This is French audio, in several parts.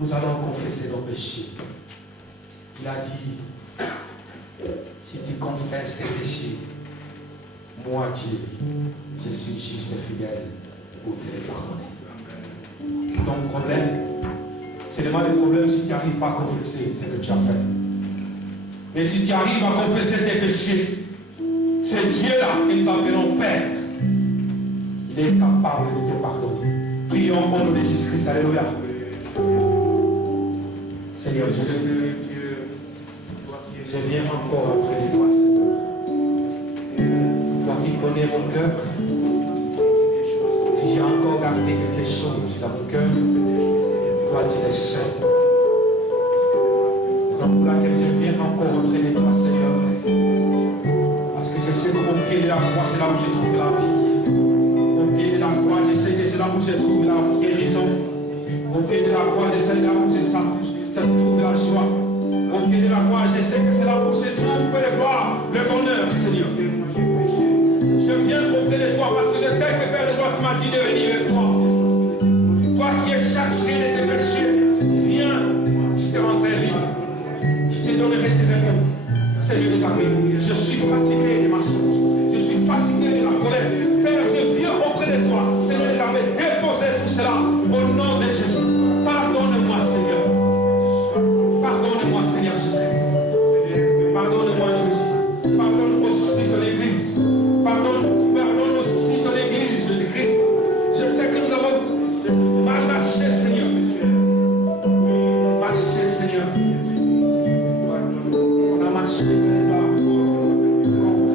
nous allons confesser nos péchés. Il a dit, si tu confesses tes péchés, moi Dieu, je suis juste et fidèle pour te les pardonner. Ton problème, c'est vraiment le problème si tu n'arrives pas à confesser ce que tu as fait. Mais si tu arrives à confesser tes péchés, c'est Dieu-là que nous appelons Père. Il est capable de te pardonner. Prions au nom de Jésus-Christ. Alléluia. Seigneur Jésus, je viens encore auprès de toi, Seigneur. Toi qui connais mon cœur, si j'ai encore gardé quelque chose dans mon cœur, toi tu le sais. C'est pour laquelle je viens encore auprès de toi, Seigneur. Parce que je sais que mon pied de la croix, c'est là où je trouve la vie. Au pied de la croix, je sais que c'est là où je trouve la guérison. Au pied de la croix, je sais là où je trouve la joie. Au pied de la croix, je sais que c'est là où je trouve le bonheur, Seigneur. Je viens auprès de toi parce que je sais que Père de toi, tu m'as dit de venir avec toi. Toi qui es chargé de tes péchés, viens, je te rendrai libre. Je te donnerai tes réponses. Seigneur des armées, je suis fatigué de ma souffrance. Je suis fatigué de la colère. Père, je viens auprès de toi. Seigneur des armées, déposez tout cela au nom de Jésus. Pardonne-moi, Seigneur. Pardonne-moi, Seigneur Jésus. Pardonne-moi, Jésus. Pardonne aussi de l'Église. Pardonne aussi de l'Église, Jésus-Christ. Je sais que nous avons mal marché, Seigneur. Marché, Seigneur. On a marché contre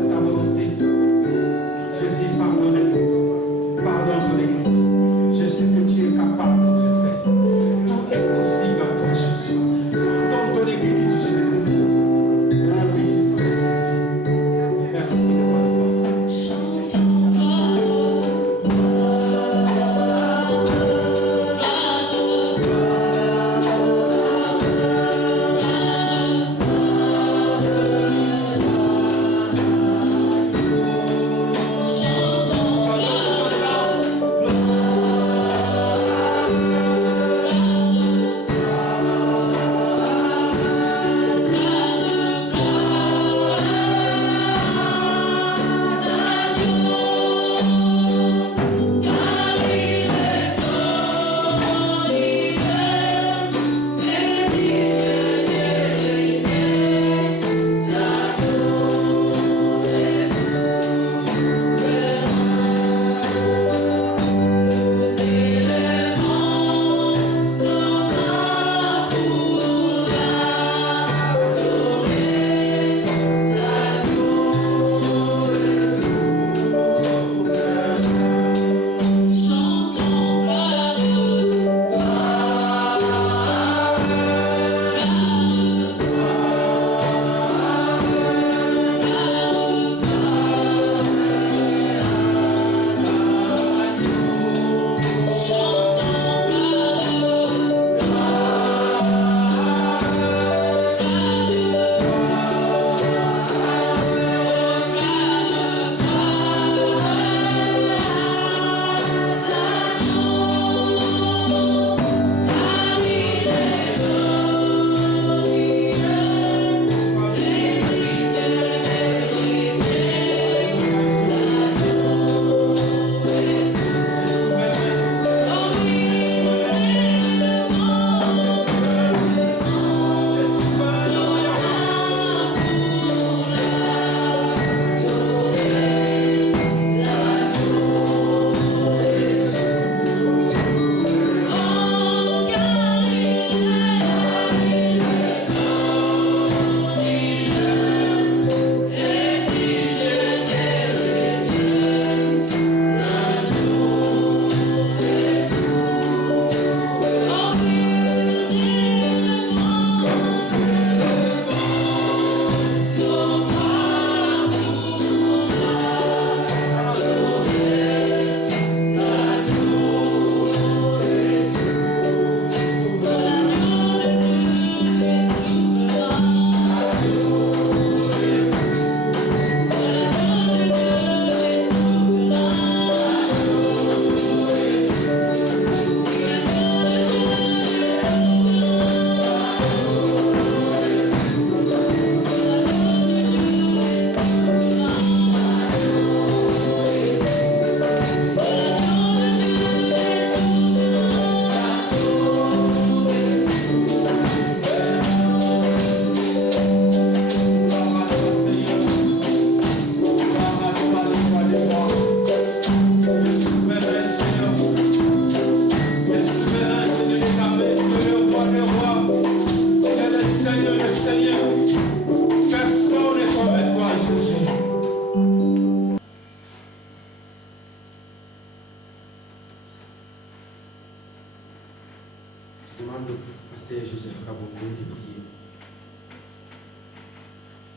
Je demande au pasteur Joseph Kaboko de prier.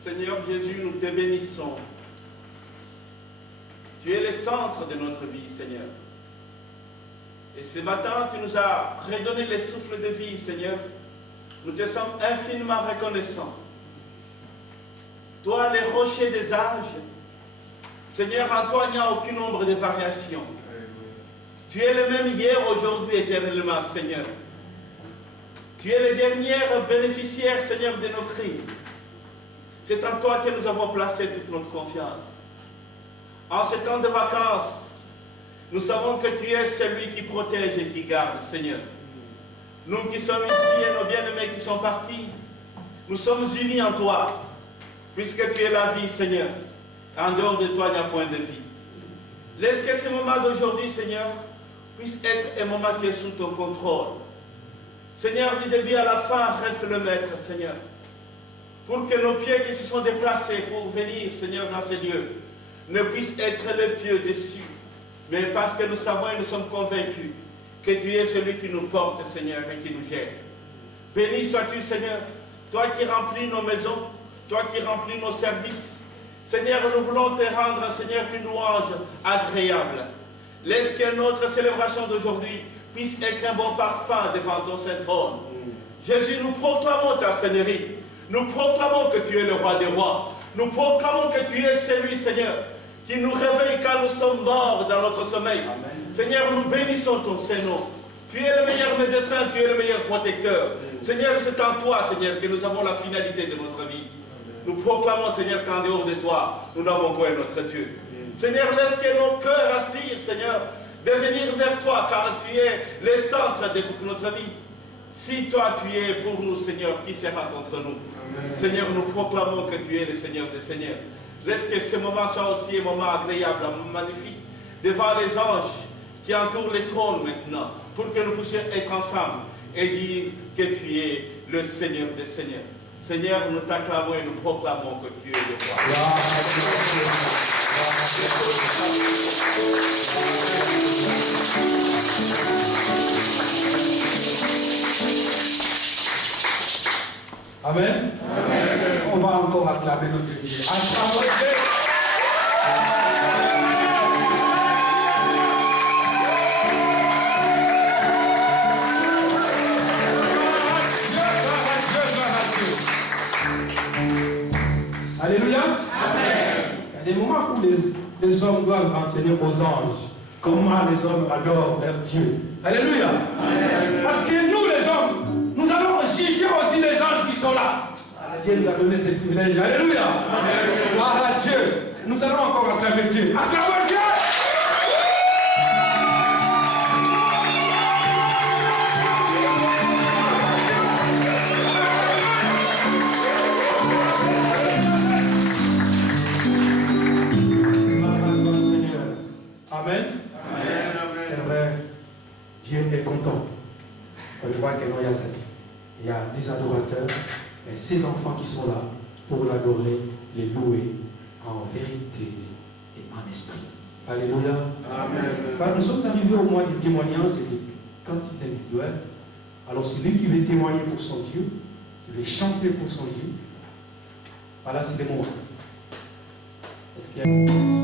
Seigneur Jésus, nous te bénissons. Tu es le centre de notre vie, Seigneur. Et ce matin, tu nous as redonné le souffle de vie, Seigneur. Nous te sommes infiniment reconnaissants. Toi, le rocher des âges, Seigneur, en toi, il n'y a aucun nombre de variations. Tu es le même hier, aujourd'hui, éternellement, Seigneur. Tu es le dernier bénéficiaire, Seigneur, de nos cris. C'est en toi que nous avons placé toute notre confiance. En ce temps de vacances, nous savons que tu es celui qui protège et qui garde, Seigneur. Nous qui sommes ici et nos bien-aimés qui sont partis, nous sommes unis en toi, puisque tu es la vie, Seigneur. En dehors de toi, il n'y a point de vie. Laisse que ce moment d'aujourd'hui, Seigneur, puisse être un moment qui est sous ton contrôle. Seigneur, du début à la fin, reste le maître, Seigneur. Pour que nos pieds qui se sont déplacés pour venir, Seigneur, dans ces lieux, ne puissent être les pieds déçus. Mais parce que nous savons et nous sommes convaincus que tu es celui qui nous porte, Seigneur, et qui nous gère. Béni sois-tu, Seigneur, toi qui remplis nos maisons, toi qui remplis nos services. Seigneur, nous voulons te rendre, Seigneur, une louange agréable. Laisse que notre célébration d'aujourd'hui puisse être un bon parfum devant ton saint trône. Jésus, nous proclamons ta seigneurie. Nous proclamons que tu es le roi des rois. Nous proclamons que tu es celui, Seigneur, qui nous réveille quand nous sommes morts dans notre sommeil. Amen. Seigneur, nous bénissons ton Saint-Nom. Tu es le meilleur médecin, tu es le meilleur protecteur. Amen. Seigneur, c'est en toi, Seigneur, que nous avons la finalité de notre vie. Amen. Nous proclamons, Seigneur, qu'en dehors de toi, nous n'avons point notre Dieu. Amen. Seigneur, laisse que nos cœurs aspirent, Seigneur, de venir vers toi, car tu es le centre de toute notre vie. Si toi tu es pour nous, Seigneur, qui sera contre nous? Amen. Seigneur, nous proclamons que tu es le Seigneur des Seigneurs. Laisse que ce moment soit aussi un moment agréable, un moment magnifique, devant les anges qui entourent le trône maintenant, pour que nous puissions être ensemble et dire que tu es le Seigneur des Seigneurs. Seigneur, nous t'acclamons et nous proclamons que tu es le roi. Amen. Amen. On va encore acclamer notre Dieu. Acclamons Dieu. Alléluia. Amen. Il y a des moments où les hommes doivent enseigner aux anges comment les hommes adorent leur Dieu. Alléluia. Amen. Parce que nous les hommes, nous allons juger aussi les anges qui sont là. Dieu nous a donné ce privilège. Alléluia. Amen. Gloire à Dieu. Nous allons encore acclamer Dieu. Acclamons Dieu. Amen. Amen. C'est vrai, Dieu est content. Quand je vois que non, il y a des adorateurs, et ces enfants qui sont là pour l'adorer, les louer en vérité et en esprit. Alléluia. Amen. Nous sommes arrivés au mois du témoignage et des cantiques individuelles. Alors celui qui veut témoigner pour son Dieu, qui veut chanter pour son Dieu, voilà, c'est des mots. Est-ce qu'il y a... Amen.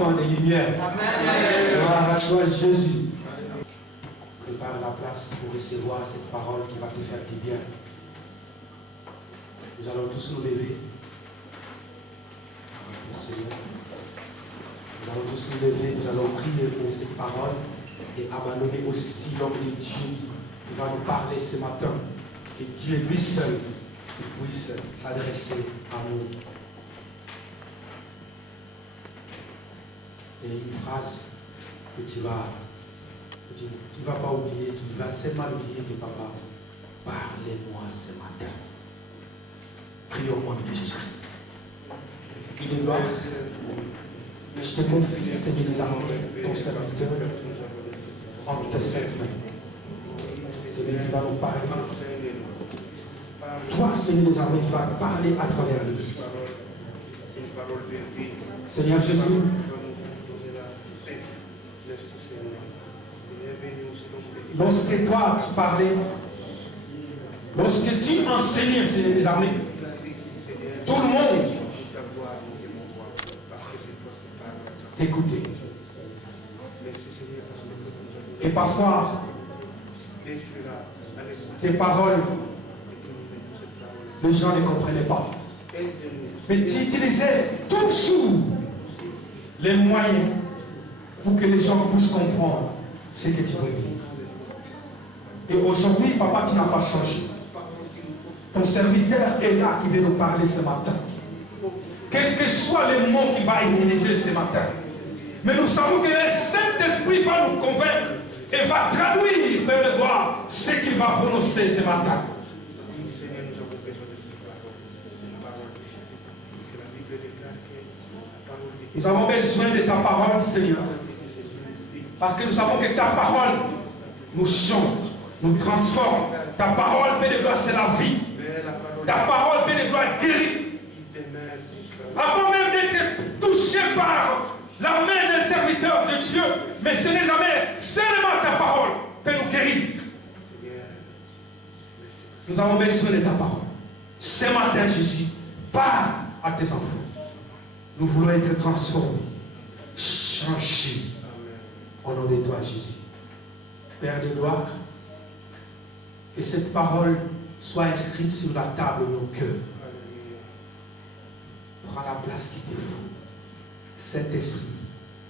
enfants des lumières. Gloire à toi, Jésus. Prépare la place pour recevoir cette parole qui va te faire du bien. Nous allons tous nous lever. Nous allons tous nous lever, nous allons prier pour cette parole et abandonner aussi l'homme de Dieu qui va nous parler ce matin. Que Dieu lui seul qui puisse s'adresser à nous. Et une phrase que tu vas pas oublier, tu vas seulement oublier que papa, parlez-moi ce matin. Prions au nom de Jésus-Christ. Il est gloire. Je te confie, Seigneur des armées, ton serviteur, entre ses mains. C'est lui qui va nous parler. Toi, Seigneur des armées, qui va parler à travers lui. Seigneur Jésus, lorsque toi tu parlais, lorsque tu enseignais, Seigneur des armées, tout le monde t'écoutait. Et parfois, tes paroles, les gens ne comprenaient pas. Mais tu utilisais toujours les moyens pour que les gens puissent comprendre ce que tu veux dire. Et aujourd'hui, papa, tu n'as pas changé. Ton serviteur est là qui veut nous parler ce matin. Quels que soient les mots qu'il va utiliser ce matin. Mais nous savons que le Saint-Esprit va nous convaincre et va traduire, Père de gloire, ce qu'il va prononcer ce matin. Nous avons besoin de ta parole, Seigneur. Parce que nous savons que ta parole nous change, nous transforme. Ta parole, Père de gloire, c'est la vie. Ta parole, Père de gloire, guérit. Avant même d'être touché par la main d'un serviteur de Dieu, mais ce n'est jamais seulement ta parole peut nous guérir. Nous avons besoin de ta parole. Ce matin, Jésus, parle à tes enfants. Nous voulons être transformés, changés. Au nom de toi, Jésus. Père de gloire, que cette parole soit inscrite sur la table de nos cœurs. Prends la place qu'il te faut. Saint-Esprit,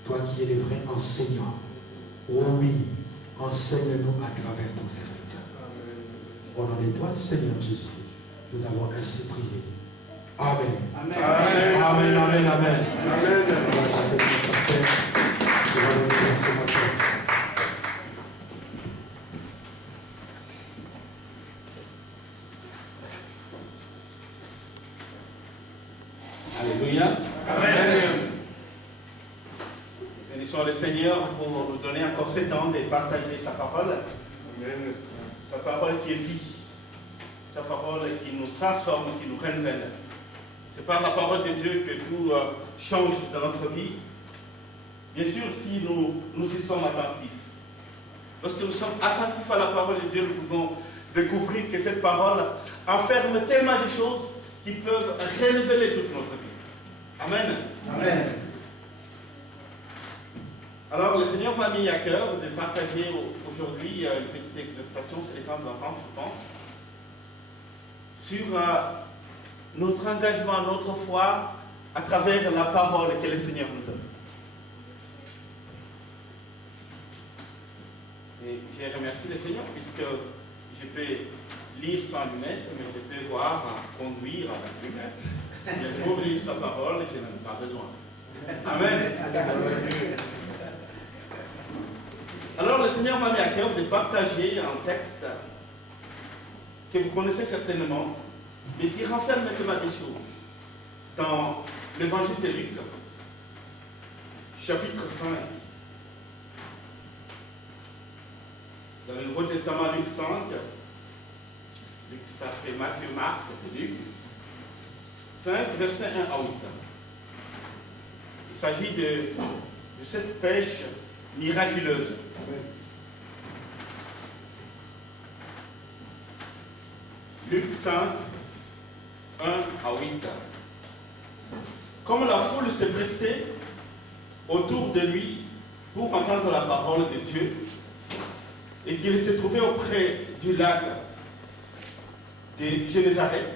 toi qui es le vrai enseignant, oh oui, enseigne-nous à travers ton serviteur. Au nom de toi, Seigneur Jésus, nous avons ainsi prié. Amen. Amen. Amen. Amen. Amen. Amen. Amen. Alléluia. Amen. Bénissons le Seigneur pour nous donner encore ce temps de partager sa parole. Amen. Sa parole qui est vie. Sa parole qui nous transforme, qui nous renouvelle. C'est par la parole de Dieu que tout change dans notre vie. Bien sûr, si nous y sommes attentifs. Lorsque nous sommes attentifs à la parole de Dieu, nous pouvons découvrir que cette parole enferme tellement de choses qui peuvent renouveler toute notre vie. Amen. Amen. Alors, le Seigneur m'a mis à cœur de partager aujourd'hui une petite exhortation, c'est le temps de l'entendre, je pense, sur notre engagement, notre foi à travers la parole que le Seigneur nous donne. Et je remercie le Seigneur puisque je peux lire sans lunettes, mais je peux voir, conduire avec lunettes. Mais pour lire sa parole, je n'en ai pas besoin. Amen. Alors le Seigneur m'a mis à cœur de partager un texte que vous connaissez certainement, mais qui renferme maintenant des choses. Dans l'évangile de Luc, chapitre 5. Dans le Nouveau Testament, Luc 5, Luc, ça fait Matthieu, Marc, Luc, 5, versets 1 à 8. Il s'agit de cette pêche miraculeuse. Luc 5, 1 à 8. Comme la foule s'est pressée autour de lui pour entendre la parole de Dieu et qu'il se trouvait auprès du lac de Génézareth.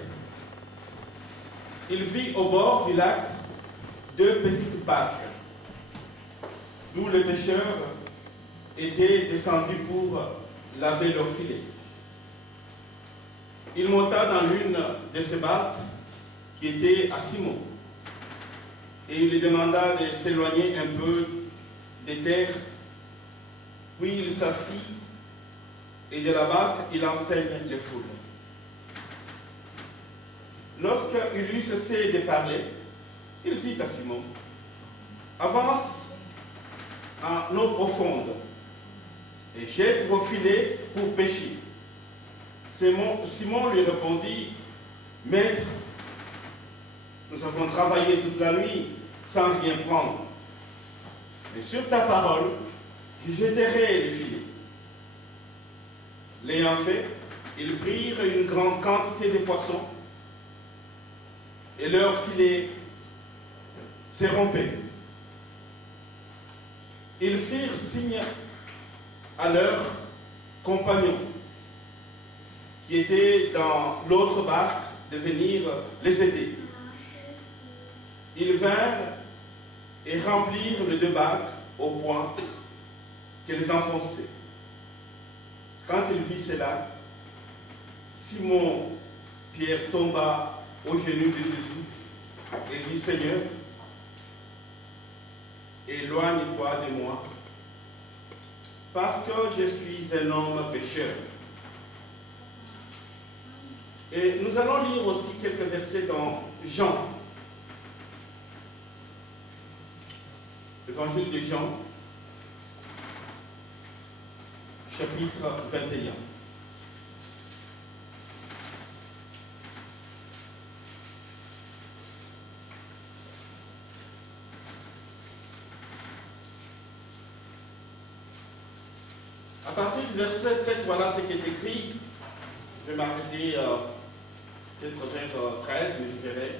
Il vit au bord du lac 2 petites barques d'où les pêcheurs étaient descendus pour laver leurs filets. Il monta dans l'une de ces barques qui était à Simon et il lui demanda de s'éloigner un peu des terres. Puis il s'assit et de la barque il enseigne les foules. Lorsqu'il eut cessé de parler, il dit à Simon: avance en eau profonde et jette vos filets pour pêcher. Simon lui répondit: Maître, nous avons travaillé toute la nuit sans rien prendre. Mais sur ta parole, je jetterai les filets. L'ayant fait, ils prirent une grande quantité de poissons et leur filet se rompait. Ils firent signe à leurs compagnons qui étaient dans l'autre barque de venir les aider. Ils vinrent et remplirent les 2 barques au point qu'elles enfonçaient. Quand il vit cela, Simon Pierre tomba aux genoux de Jésus et dit: Seigneur, éloigne-toi de moi, parce que je suis un homme pécheur. Et nous allons lire aussi quelques versets dans Jean, l'évangile de Jean, chapitre 21. À partir du verset 7, voilà ce qui est écrit. Je vais m'arrêter peut-être vers 13, mais je verrai.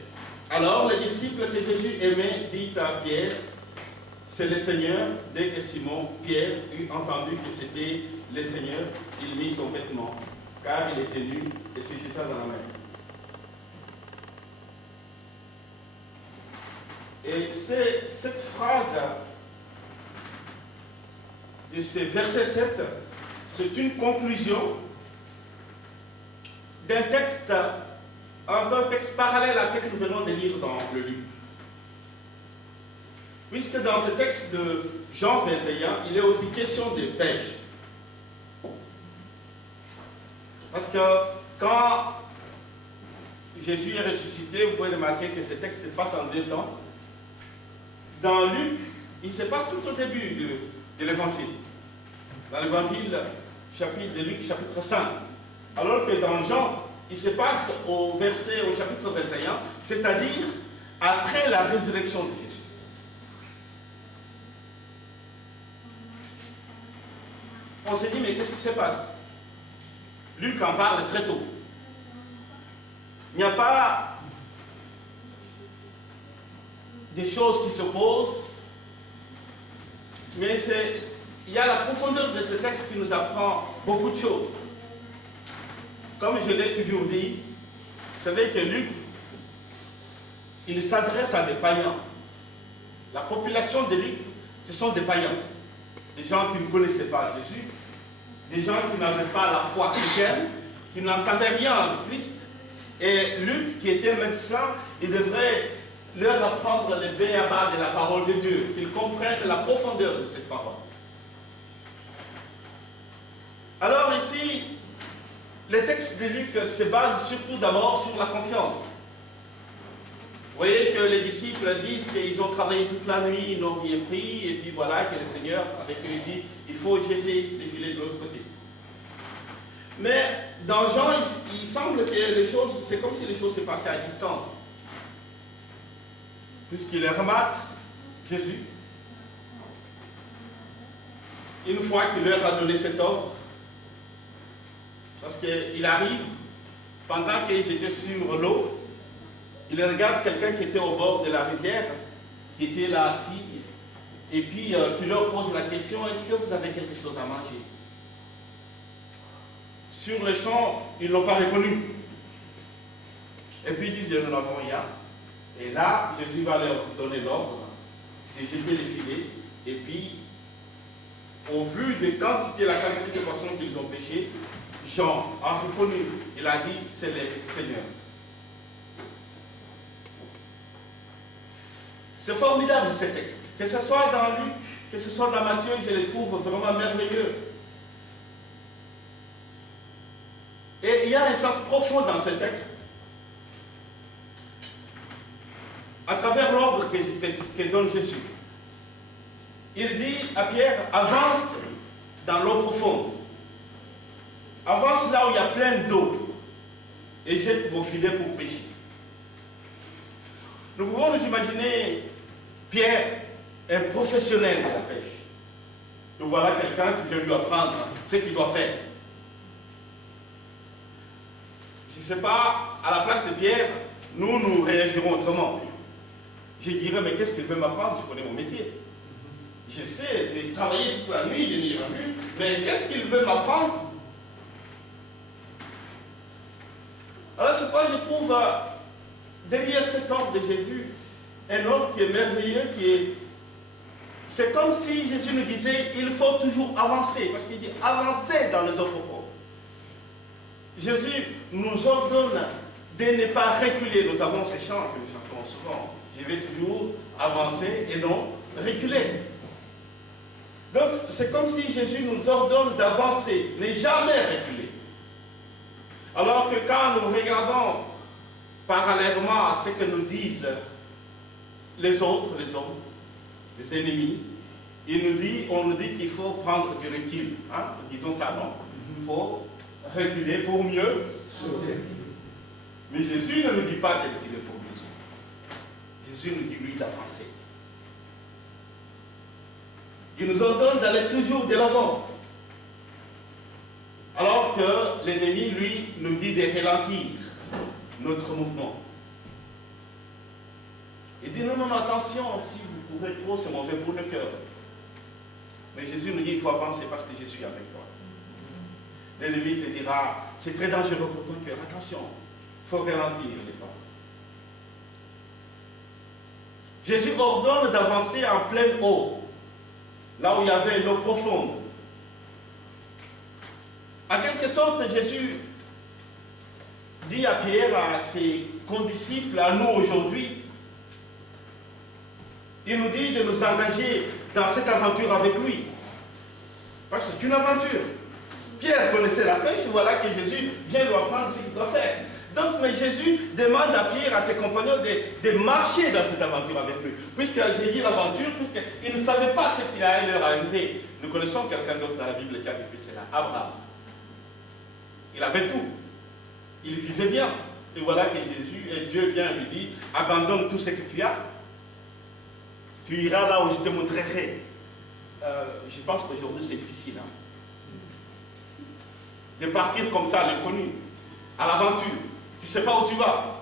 Alors, les disciples que Jésus aimait dit à Pierre: c'est le Seigneur. Dès que Simon Pierre eut entendu que c'était le Seigneur, il mit son vêtement, car il était nu, et se jeta dans la mer. Et cette phrase de ce verset 7, c'est une conclusion d'un texte, un texte parallèle à ce que nous venons de lire dans le Luc. Puisque dans ce texte de Jean 21, il est aussi question de pêche. Parce que quand Jésus est ressuscité, vous pouvez remarquer que ce texte se passe en 2 temps. Dans Luc, il se passe tout au début de l'évangile. Dans l'évangile de Luc, chapitre 5. Alors que dans Jean, il se passe au chapitre 21, c'est-à-dire après la résurrection de Jésus. On s'est dit, mais qu'est-ce qui se passe? Luc en parle très tôt. Il n'y a pas des choses qui s'opposent, mais il y a la profondeur de ce texte qui nous apprend beaucoup de choses. Comme je l'ai toujours dit, vous savez que Luc, il s'adresse à des païens. La population de Luc, ce sont des païens. Des gens qui ne connaissaient pas Jésus, des gens qui n'avaient pas la foi chrétienne, qui n'en savaient rien de Christ. Et Luc, qui était médecin, il devrait leur apprendre les béabas de la parole de Dieu, qu'ils comprennent la profondeur de cette parole. Alors ici, le texte de Luc se base surtout d'abord sur la confiance. Vous voyez que les disciples disent qu'ils ont travaillé toute la nuit, ils n'ont rien pris, et puis voilà que le Seigneur, avec eux, dit, il faut jeter les filets de l'autre côté. Mais dans Jean, il semble que les choses, c'est comme si les choses se passaient à distance. Puisqu'il remarque Jésus, une fois qu'il leur a donné cet ordre, parce qu'il arrive, pendant qu'ils étaient sur l'eau, il regarde quelqu'un qui était au bord de la rivière, qui était là assis, et puis qui leur pose la question, est-ce que vous avez quelque chose à manger? Sur le champ, ils ne l'ont pas reconnu. Et puis ils disent, nous n'avons rien. Et là, Jésus va leur donner l'ordre de jeter les filets. Et puis, au vu de la quantité de poissons qu'ils ont pêchés, Jean a reconnu. Il a dit, c'est le Seigneur. C'est formidable ce texte. Que ce soit dans Luc, que ce soit dans Matthieu, je les trouve vraiment merveilleux. Et il y a un sens profond dans ce texte. À travers l'ordre que donne Jésus. Il dit à Pierre, avance dans l'eau profonde. Avance là où il y a plein d'eau. Et jette vos filets pour pêcher. Nous pouvons nous imaginer Pierre, un professionnel de la pêche. Nous voilà quelqu'un qui vient lui apprendre ce qu'il doit faire. Je ne sais pas, à la place de Pierre, nous réagirons autrement. Je dirais, mais qu'est-ce qu'il veut m'apprendre? Je connais mon métier. J'essaie de travailler toute la nuit, je n'ai rien vu, mais qu'est-ce qu'il veut m'apprendre? Alors, c'est pourquoi je trouve derrière cet ordre de Jésus un ordre qui est merveilleux, c'est comme si Jésus nous disait, il faut toujours avancer, parce qu'il dit avancer dans les eaux profondes. Jésus nous ordonne de ne pas reculer. Nous avons ces chants que nous chantons souvent. Je vais toujours avancer et non reculer. Donc, c'est comme si Jésus nous ordonne d'avancer, ne jamais reculer. Alors que quand nous regardons parallèlement à ce que nous disent les autres, les hommes, les ennemis, on nous dit qu'il faut prendre du recul. Hein? Disons ça, non? Il faut reculer pour mieux sauter. Mais Jésus ne nous dit pas de reculer pour mieux sauter. Jésus nous dit, lui, d'avancer. Il nous ordonne d'aller toujours de l'avant. Alors que l'ennemi, lui, nous dit de ralentir notre mouvement. Il dit, non, attention, si vous courez trop, c'est mauvais pour le cœur. Mais Jésus nous dit, il faut avancer parce que je suis avec toi. L'ennemi te dira, c'est très dangereux pour ton cœur, attention, il faut ralentir les pas. Jésus ordonne d'avancer en pleine eau, là où il y avait l'eau profonde. En quelque sorte, Jésus dit à Pierre, à ses condisciples, à nous aujourd'hui, il nous dit de nous engager dans cette aventure avec lui. Parce que c'est une aventure. Pierre connaissait la pêche, voilà que Jésus vient lui apprendre ce qu'il doit faire. Donc, mais Jésus demande à Pierre, à ses compagnons, de marcher dans cette aventure avec lui. Puisque j'ai dit l'aventure, puisqu'ils ne savaient pas ce qu'il allait leur arriver. Nous connaissons quelqu'un d'autre dans la Bible qui a vécu cela, Abraham. Il avait tout. Il vivait bien. Et voilà que Dieu vient et lui dit, abandonne tout ce que tu as. Tu iras là où je te montrerai. Je pense qu'aujourd'hui c'est difficile. Hein? De partir comme ça, à l'inconnu, à l'aventure. Tu ne sais pas où tu vas.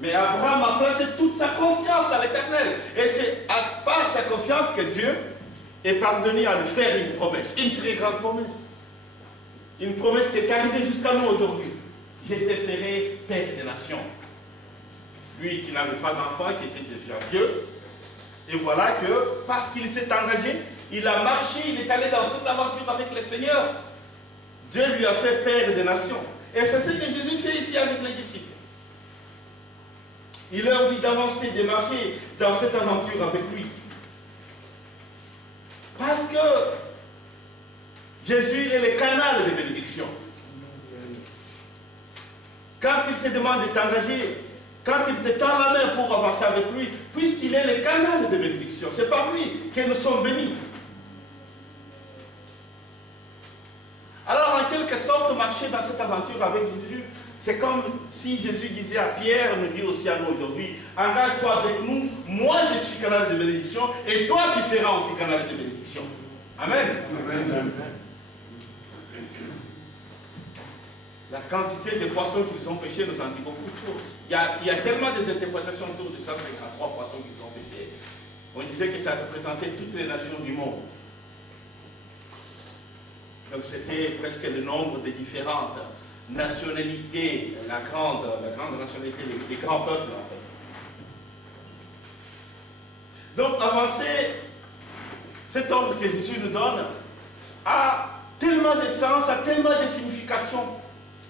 Mais Abraham a placé toute sa confiance dans l'Éternel. Et c'est par sa confiance que Dieu est parvenu à lui faire une promesse. Une très grande promesse. Une promesse qui est arrivée jusqu'à nous aujourd'hui. Je te ferai père des nations. Lui qui n'avait pas d'enfant, qui était déjà vieux. Et voilà que, parce qu'il s'est engagé, il a marché, il est allé dans cette aventure avec le Seigneur. Dieu lui a fait père des nations. Et c'est ce que Jésus fait ici avec les disciples. Il leur dit d'avancer, de marcher dans cette aventure avec lui. Parce que Jésus est le canal de bénédiction. Quand il te demande de t'engager, quand il te tend la main pour avancer avec lui, puisqu'il est le canal de bénédiction, c'est par lui que nous sommes bénis. Alors, en quelque sorte, marcher dans cette aventure avec Jésus, c'est comme si Jésus disait à Pierre, nous dit aussi à nous aujourd'hui, engage-toi avec nous, moi je suis canal de bénédiction, et toi tu seras aussi canal de bénédiction. Amen. Amen. La quantité de poissons qu'ils ont pêchés nous en dit beaucoup de choses. Il y a tellement des interprétations autour de ça, 53 poissons qu'ils ont pêchés. On disait que ça représentait toutes les nations du monde. Donc c'était presque le nombre de différentes nationalités, la grande nationalité, les grands peuples en fait. Donc avancer, cet ordre que Jésus nous donne, a tellement de sens, a tellement de signification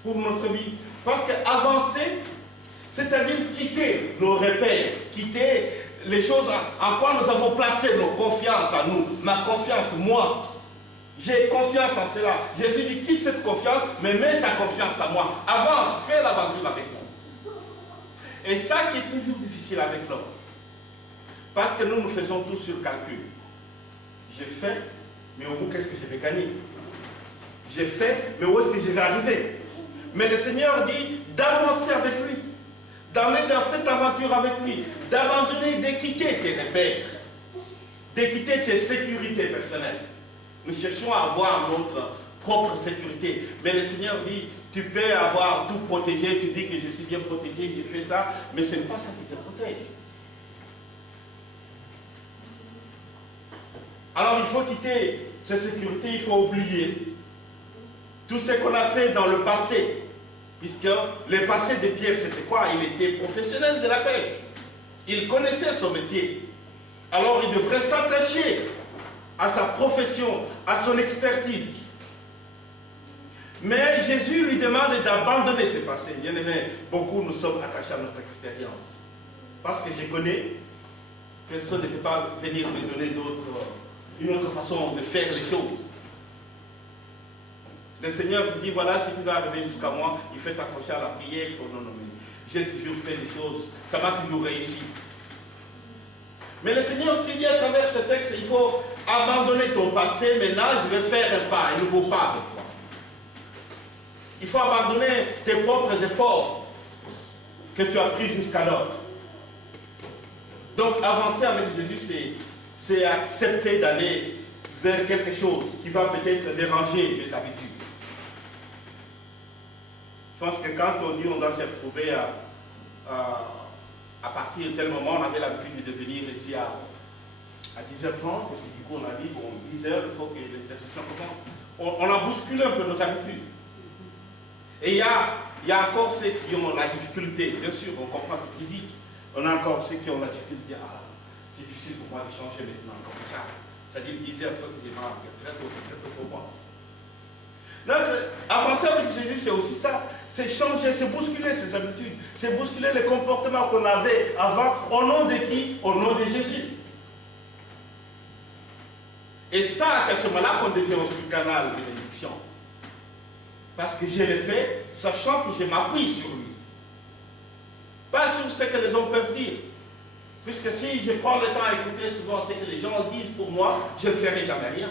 pour notre vie. Parce qu'avancer, c'est-à-dire quitter nos repères, quitter les choses en quoi nous avons placé nos confiances en nous, ma confiance, moi. J'ai confiance en cela. Jésus dit, quitte cette confiance, mais mets ta confiance en moi. Avance, fais l'aventure avec moi. Et ça qui est toujours difficile avec l'homme. Parce que nous faisons tout sur calcul. J'ai fait, mais au bout, qu'est-ce que je vais gagner? J'ai fait, mais où est-ce que je vais arriver? Mais le Seigneur dit d'avancer avec lui, d'aller dans cette aventure avec lui, d'abandonner, de quitter tes repères, de quitter tes sécurités personnelles. Nous cherchons à avoir notre propre sécurité. Mais le Seigneur dit, tu peux avoir tout protégé, tu dis que je suis bien protégé, j'ai fait ça, mais ce n'est pas ça qui te protège. Alors il faut quitter ces sécurités, il faut oublier tout ce qu'on a fait dans le passé. Puisque le passé de Pierre, c'était quoi? Il était professionnel de la pêche. Il connaissait son métier. Alors il devrait s'attacher à sa profession, à son expertise. Mais Jésus lui demande d'abandonner ce passé. Bien aimé, beaucoup nous sommes attachés à notre expérience. Parce que je connais, personne ne peut pas venir me donner une autre façon de faire les choses. Le Seigneur te dit, voilà, si tu vas arriver jusqu'à moi, il faut t'accrocher à la prière, il faut non nommer. J'ai toujours fait des choses, ça m'a toujours réussi. Mais le Seigneur te dit à travers ce texte, il faut abandonner ton passé, maintenant je vais faire un pas, un nouveau pas avec toi. Il faut abandonner tes propres efforts que tu as pris jusqu'alors. Donc avancer avec Jésus, c'est accepter d'aller vers quelque chose qui va peut-être déranger mes habitudes. Je pense que quand on dit on doit se retrouver à partir de tel moment, on avait l'habitude de venir ici à 10h30, et puis du coup on a dit, bon, 10h, il faut que l'intercession commence. On a bousculé un peu nos habitudes. Et il y a encore ceux qui ont la difficulté, bien sûr, on comprend, c'est physique. On a encore ceux qui ont la difficulté de dire, ah, c'est difficile pour moi de changer maintenant, comme ça. C'est-à-dire 10h, il faut qu'ils aient marre, c'est très tôt pour moi. Donc, avancer avec Jésus, c'est aussi ça. C'est changer, c'est bousculer ses habitudes. C'est bousculer les comportements qu'on avait avant. Au nom de qui? Au nom de Jésus. Et ça, c'est à ce moment-là qu'on devient aussi canal de bénédiction. Parce que je l'ai fait, sachant que je m'appuie sur lui. Pas sur ce que les hommes peuvent dire. Puisque si je prends le temps à écouter souvent ce que les gens disent pour moi, je ne ferai jamais rien.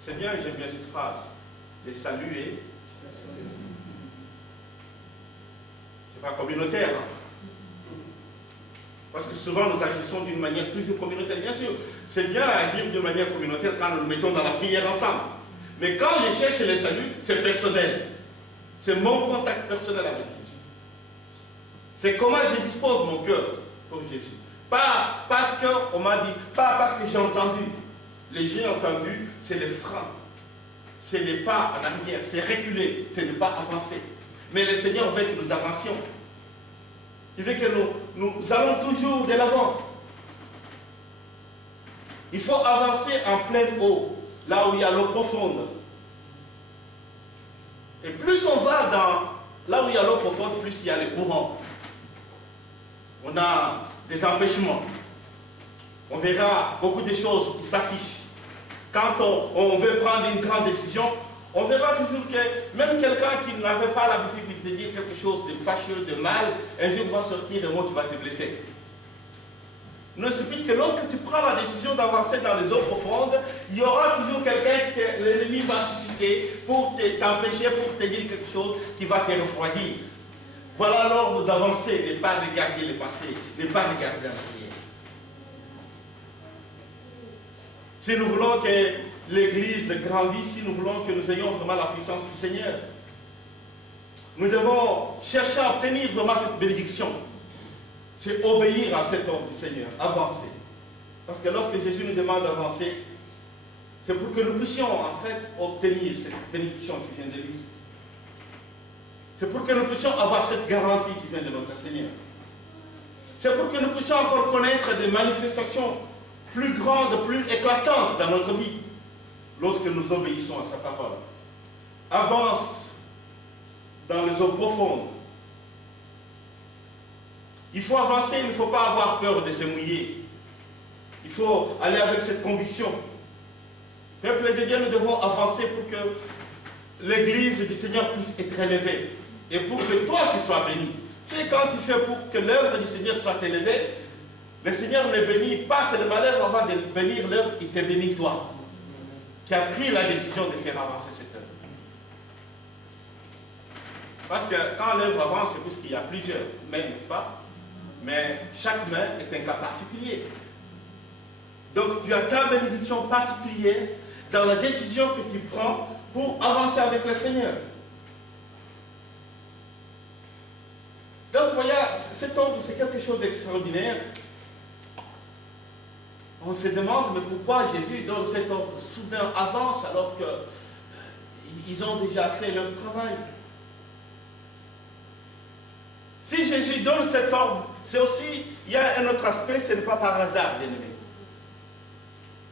C'est bien, j'aime bien cette phrase. Les saluer. C'est pas communautaire. Hein? Parce que souvent nous agissons d'une manière toujours communautaire. Bien sûr, c'est bien agir d'une manière communautaire quand nous nous mettons dans la prière ensemble. Mais quand je cherche les saluts, c'est personnel. C'est mon contact personnel avec Jésus. C'est comment je dispose mon cœur pour Jésus. Pas parce qu'on m'a dit, pas parce que j'ai entendu. Les j'ai entendu, c'est les freins. C'est les pas en arrière, c'est reculer, c'est ne pas avancer. Mais le Seigneur veut que nous avancions. Il veut que nous allons toujours de l'avant. Il faut avancer en pleine eau, là où il y a l'eau profonde. Et plus on va là où il y a l'eau profonde, plus il y a les courants. On a des empêchements. On verra beaucoup de choses qui s'affichent. Quand on veut prendre une grande décision, on verra toujours que même quelqu'un qui n'avait pas l'habitude de dire quelque chose de fâcheux, de mal, un jour va sortir un mot qui va te blesser. Non, c'est puisque lorsque tu prends la décision d'avancer dans les eaux profondes, il y aura toujours quelqu'un que l'ennemi va susciter pour t'empêcher, pour te dire quelque chose qui va te refroidir. Voilà l'ordre d'avancer, ne pas regarder le passé, ne pas regarder en arrière. Si nous voulons que l'Église grandisse, si nous voulons que nous ayons vraiment la puissance du Seigneur, nous devons chercher à obtenir vraiment cette bénédiction. c'est obéir à cet ordre du Seigneur, avancer. Parce que lorsque Jésus nous demande d'avancer, c'est pour que nous puissions en fait obtenir cette bénédiction qui vient de lui. C'est pour que nous puissions avoir cette garantie qui vient de notre Seigneur. C'est pour que nous puissions encore connaître des manifestations plus grandes, plus éclatantes dans notre vie, lorsque nous obéissons à sa parole. Avance dans les eaux profondes. Il faut avancer, il ne faut pas avoir peur de se mouiller. Il faut aller avec cette conviction. Peuple de Dieu, nous devons avancer pour que l'Église du Seigneur puisse être élevée. Et pour que toi qui sois béni. Tu sais, quand tu fais pour que l'œuvre du Seigneur soit élevée, le Seigneur ne bénit pas seulement l'œuvre avant de bénir l'œuvre, il te bénit toi, qui as pris la décision de faire avancer cette œuvre. Parce que quand l'œuvre avance, c'est puisqu'il y a plusieurs mains, n'est-ce pas? Mais chaque main est un cas particulier. Donc tu as ta bénédiction particulière dans la décision que tu prends pour avancer avec le Seigneur. Donc voilà, cet ordre, c'est quelque chose d'extraordinaire. On se demande, mais pourquoi Jésus donne cet ordre soudain, avance, alors qu'ils ont déjà fait leur travail. Si Jésus donne cet ordre, c'est aussi, il y a un autre aspect, ce n'est pas par hasard, bien aimé.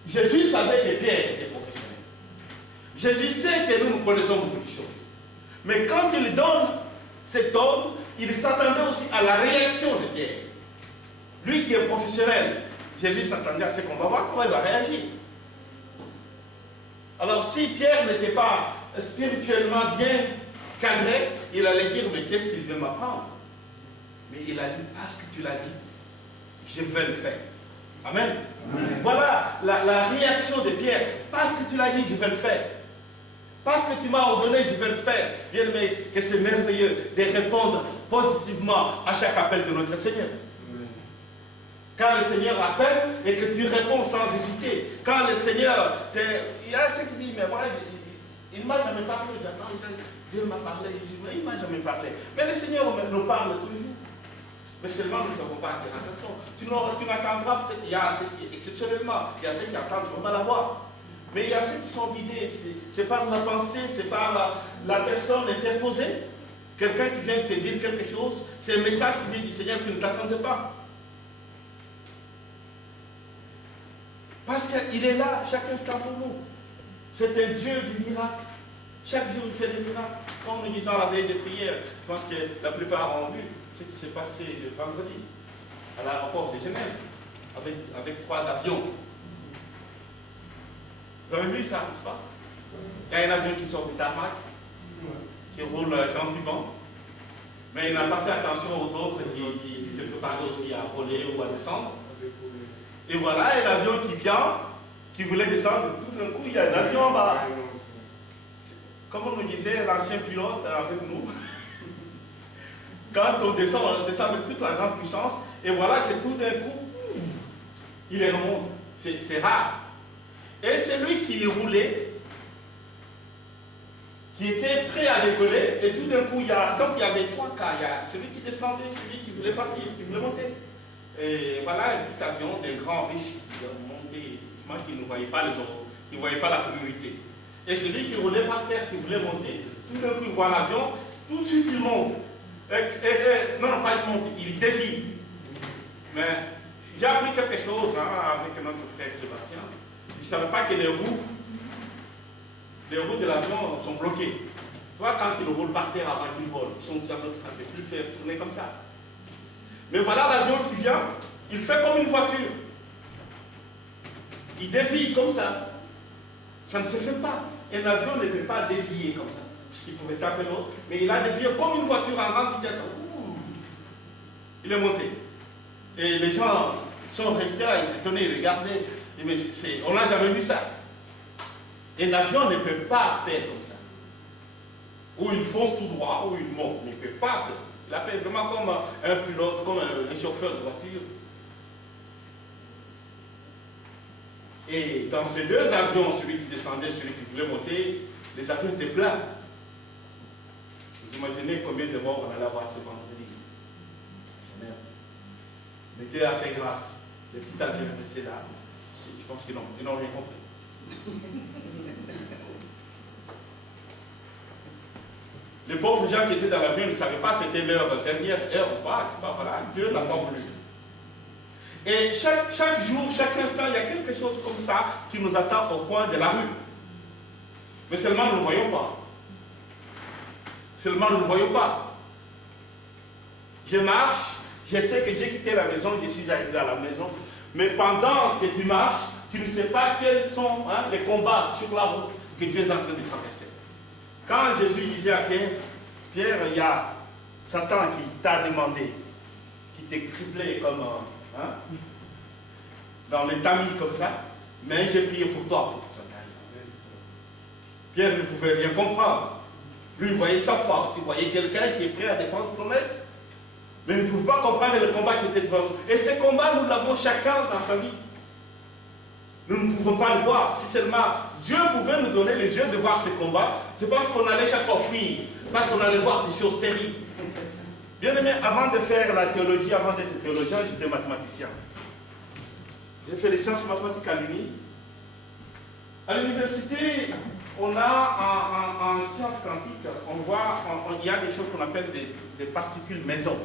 Jésus savait que Pierre était professionnel. Jésus sait que nous connaissons beaucoup de choses. Mais quand il donne cet ordre, il s'attendait aussi à la réaction de Pierre. Lui qui est professionnel, Jésus s'attendait à ce qu'on va voir comment il va réagir. Alors si Pierre n'était pas spirituellement bien cadré, il allait dire, mais qu'est-ce qu'il veut m'apprendre? Mais il a dit, parce que tu l'as dit, je vais le faire. Amen. Amen. Voilà la réaction de Pierre. Parce que tu l'as dit, je vais le faire. Parce que tu m'as ordonné, je vais le faire. Bien aimé, que c'est merveilleux de répondre positivement à chaque appel de notre Seigneur. Amen. Quand le Seigneur appelle et que tu réponds sans hésiter. Quand le Seigneur, il y a ceux qui disent, mais moi, il ne m'a jamais parlé. Dieu m'a parlé, mais il ne m'a jamais parlé. Mais le Seigneur nous parle toujours. Mais seulement nous ne savons pas faire attention. Tu n'attendras peut-être, il y a ceux qui, exceptionnellement, il y a ceux qui attendent vraiment la voix. Mais il y a ceux qui sont guidés, c'est par la pensée, c'est par la personne interposée. Quelqu'un qui vient te dire quelque chose, c'est un message qui vient du Seigneur qui ne t'attendait pas. Parce qu'il est là chaque instant pour nous. C'est un Dieu du miracle. Chaque jour il fait des miracles. Quand nous disons la veille des prières, je pense que la plupart ont vu ce qui s'est passé le vendredi à l'aéroport de Genève avec 3 avions. Vous avez vu ça, n'est-ce pas? Il y a un avion qui sort du tarmac, qui roule gentiment, mais il n'a pas fait attention aux autres qui se préparaient aussi à voler ou à descendre. Et voilà, et l'avion qui vient, qui voulait descendre, tout d'un coup, il y a un avion en bas. Comme on nous disait l'ancien pilote avec nous, quand on descend avec toute la grande puissance, et voilà que tout d'un coup, il remonte. C'est rare. Et c'est lui qui roulait, qui était prêt à décoller, et tout d'un coup, il y avait 3 cas. Il y a celui qui descendait, celui qui voulait partir, qui voulait monter. Et voilà un petit avion d'un grand riche qui montait, qui ne voyait pas les autres, qui ne voyait pas la priorité. Et celui qui roulait par terre, qui voulait monter, tout d'un coup, il voit l'avion, tout de suite, il monte. Non, pas il monte, il dévie. Mais j'ai appris quelque chose avec notre frère Sébastien. Je ne savais pas que les roues de l'avion sont bloquées. Tu vois, quand ils roulent par terre avant qu'ils volent, ça ne peut plus faire tourner comme ça. Mais voilà l'avion qui vient, il fait comme une voiture. Il dévie comme ça. Ça ne se fait pas. Un avion ne peut pas dévier comme ça, puisqu'il pouvait taper l'autre. Mais il a dévié comme une voiture en grande vitesse. Il est monté. Et les gens sont restés là, ils s'étonnaient, ils regardaient. Mais on n'a jamais vu ça. Un avion ne peut pas faire comme ça. Ou il fonce tout droit, ou il monte. Il ne peut pas faire. Il a fait vraiment comme un pilote, comme un chauffeur de voiture. Et dans ces 2 avions, celui qui descendait, celui qui voulait monter, les avions étaient pleins. Vous imaginez combien de morts on allait avoir ce vendredi? Mais Dieu a fait grâce. Les petits avions restés là. Je pense qu'ils n'ont rien compris. Les pauvres gens qui étaient dans l'avion ne savaient pas si c'était leur dernière heure ou pas. C'est pas voilà, Dieu n'a pas voulu. Et chaque jour, chaque instant, il y a quelque chose comme ça qui nous attend au coin de la rue. Mais seulement nous ne voyons pas. Seulement nous ne voyons pas. Je marche, je sais que j'ai quitté la maison, je suis arrivé à la maison. Mais pendant que tu marches, tu ne sais pas quels sont les combats sur la route que tu es en train de traverser. Quand Jésus disait à Pierre, Pierre, il y a Satan qui t'a demandé, qui t'est criblé comme dans les tamis comme ça, mais j'ai prié pour toi pour que ça t'arrive. Pierre ne pouvait rien comprendre. Lui, il voyait sa force, il voyait quelqu'un qui est prêt à défendre son maître. Mais il ne pouvait pas comprendre le combat qui était devant nous. Et ces combats, nous l'avons chacun dans sa vie. Nous ne pouvons pas le voir. Si seulement Dieu pouvait nous donner les yeux de voir ces combats, je pense qu'on allait chaque fois fuir, parce qu'on allait voir des choses terribles. Bien aimé, avant de faire la théologie, avant d'être théologien, j'étais mathématicien. J'ai fait les sciences mathématiques à l'Uni. À l'université, on a en sciences quantiques, on voit, il y a des choses qu'on appelle des particules maison.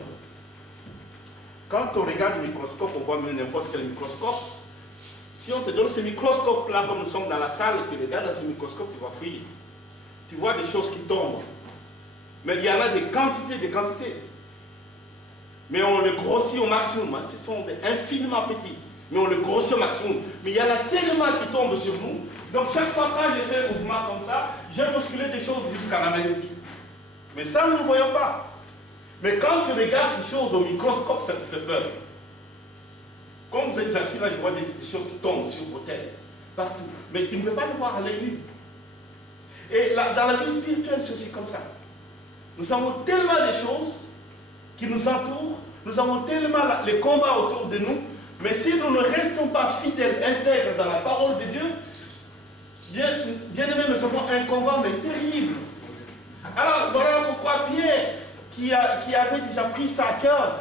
Quand on regarde le microscope, on voit même n'importe quel microscope. Si on te donne ce microscope-là, comme nous sommes dans la salle, et tu regardes dans ce microscope, tu vas fuir. Tu vois des choses qui tombent. Mais il y en a des quantités, des quantités. Mais on le grossit au maximum. Ce sont infiniment petits. Mais on le grossit au maximum. Mais il y en a tellement qui tombent sur nous. Donc chaque fois quand j'ai fait un mouvement comme ça, j'ai bousculé des choses jusqu'à l'Amérique. Mais ça, nous ne voyons pas. Mais quand tu regardes ces choses au microscope, ça te fait peur. Quand vous êtes assis là, je vois des choses qui tombent sur vos têtes, partout. Mais tu ne peux pas les voir à l'œil nu. Et là, dans la vie spirituelle, c'est aussi comme ça. Nous avons tellement de choses qui nous entourent, nous avons tellement les combats autour de nous, mais si nous ne restons pas fidèles, intègres dans la parole de Dieu, bien aimé, nous avons un combat, mais terrible. Alors, voilà pourquoi Pierre, qui avait déjà pris ça à cœur,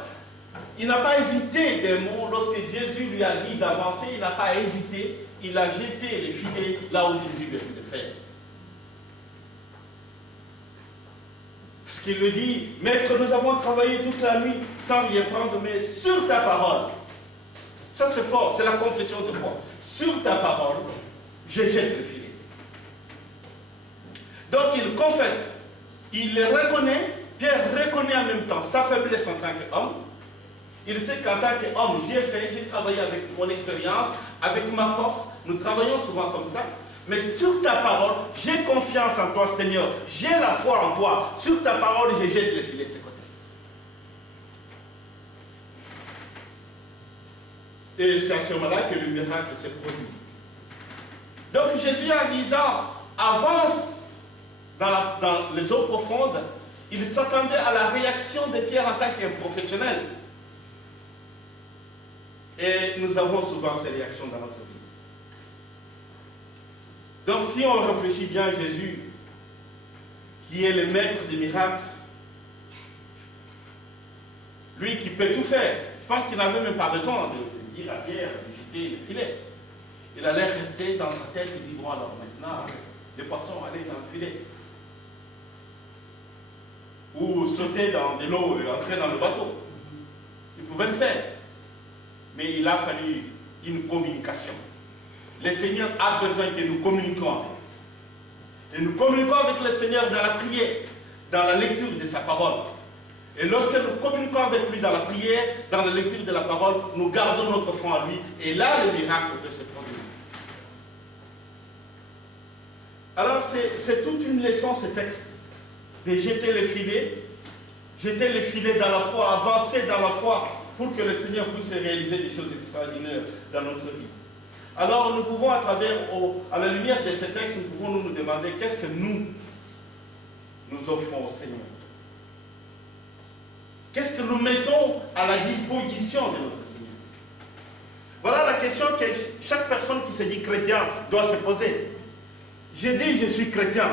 il n'a pas hésité des mots, lorsque Jésus lui a dit d'avancer, il n'a pas hésité, il a jeté les filets là où Jésus lui a dit de faire. Parce qu'il lui dit, Maître, nous avons travaillé toute la nuit sans rien prendre, mais sur ta parole, ça c'est fort, c'est la confession de foi, sur ta parole, je jette les filets. Donc il confesse, il le reconnaît, Pierre reconnaît en même temps sa faiblesse en tant qu'homme. Il sait qu'en tant qu'homme, j'ai travaillé avec mon expérience, avec ma force, nous travaillons souvent comme ça. Mais sur ta parole, j'ai confiance en toi, Seigneur. J'ai la foi en toi. Sur ta parole, je jette les filets de ce côté. Et c'est à ce moment-là que le miracle s'est produit. Donc Jésus, en disant, avance dans les eaux profondes, il s'attendait à la réaction de Pierre en tant qu'un professionnel. Et nous avons souvent ces réactions dans notre vie. Donc si on réfléchit bien à Jésus, qui est le maître des miracles, lui qui peut tout faire, je pense qu'il n'avait même pas besoin de dire à Pierre de jeter le filet. Il allait rester dans sa tête et dire, bon alors maintenant, les poissons allaient dans le filet. Ou sauter dans de l'eau et entrer dans le bateau. Il pouvait le faire. Mais il a fallu une communication. Le Seigneur a besoin que nous communiquions avec lui. Et nous communiquons avec le Seigneur dans la prière, dans la lecture de sa parole. Et lorsque nous communiquons avec lui dans la prière, dans la lecture de la parole, nous gardons notre foi en lui. Et là, le miracle peut se produire. Alors, c'est toute une leçon, ce texte, de jeter le filet dans la foi, avancer dans la foi, pour que le Seigneur puisse réaliser des choses extraordinaires dans notre vie. Alors nous pouvons, à la lumière de ces textes, nous pouvons nous demander qu'est-ce que nous offrons au Seigneur. Qu'est-ce que nous mettons à la disposition de notre Seigneur. Voilà la question que chaque personne qui se dit chrétien doit se poser. J'ai dit je suis chrétien.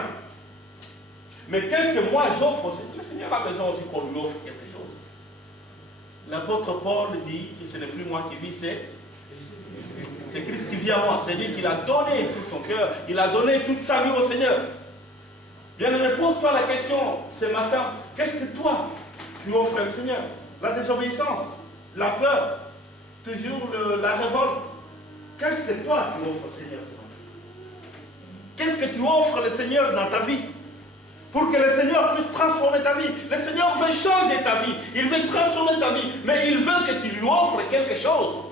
Mais qu'est-ce que moi j'offre au Seigneur? Le Seigneur a besoin aussi qu'on lui offre quelque chose. l'apôtre Paul dit que ce n'est plus moi qui vis, c'est Christ qui vit à moi. C'est-à-dire qu'il a donné tout son cœur, il a donné toute sa vie au Seigneur. Bien-aimé, pose-toi la question ce matin, qu'est-ce que toi, tu offres au Seigneur? La désobéissance, la peur, toujours la révolte. Qu'est-ce que toi, tu offres au Seigneur ce matin? Qu'est-ce que tu offres au Seigneur dans ta vie? Pour que le Seigneur puisse transformer ta vie. Le Seigneur veut changer ta vie. Il veut transformer ta vie. Mais il veut que tu lui offres quelque chose.